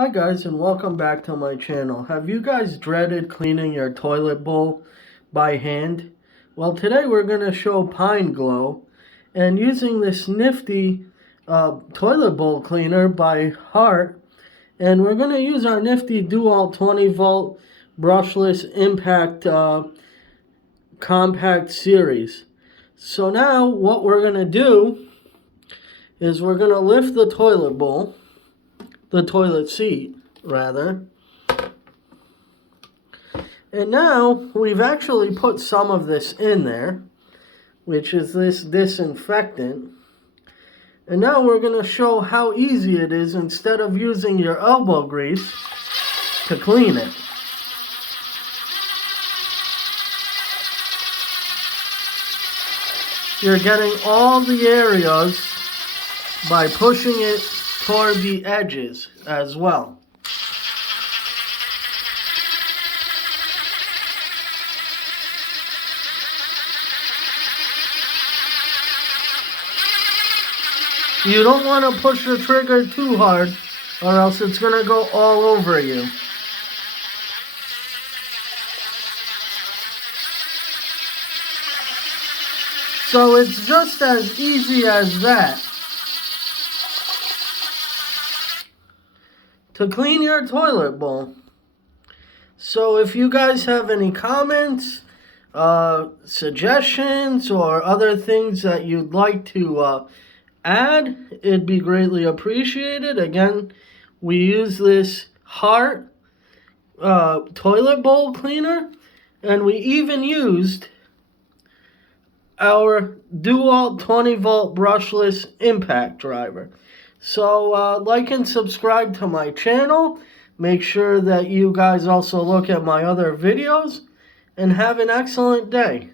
Hi guys, and welcome back to my channel. Have you guys dreaded cleaning your toilet bowl by hand? Well, today we're going to show Pine Glo and using this nifty toilet bowl cleaner by Hart, and we're going to use our nifty DeWalt 20 volt brushless impact compact series. So now what we're going to do is we're going to lift the toilet seat rather. And now we've actually put some of this in there, which is this disinfectant. And now we're going to show how easy it is instead of using your elbow grease to clean it. You're getting all the areas by pushing it toward the edges as well. You don't want to push the trigger too hard, or else it's going to go all over you. So it's just as easy as that to clean your toilet bowl. So if you guys have any comments, suggestions, or other things that you'd like to add, it'd be greatly appreciated. Again, we use this Hart toilet bowl cleaner, and we even used our DeWalt 20 volt brushless impact driver. So like and subscribe to my channel. Make sure that you guys also look at my other videos, and have an excellent day.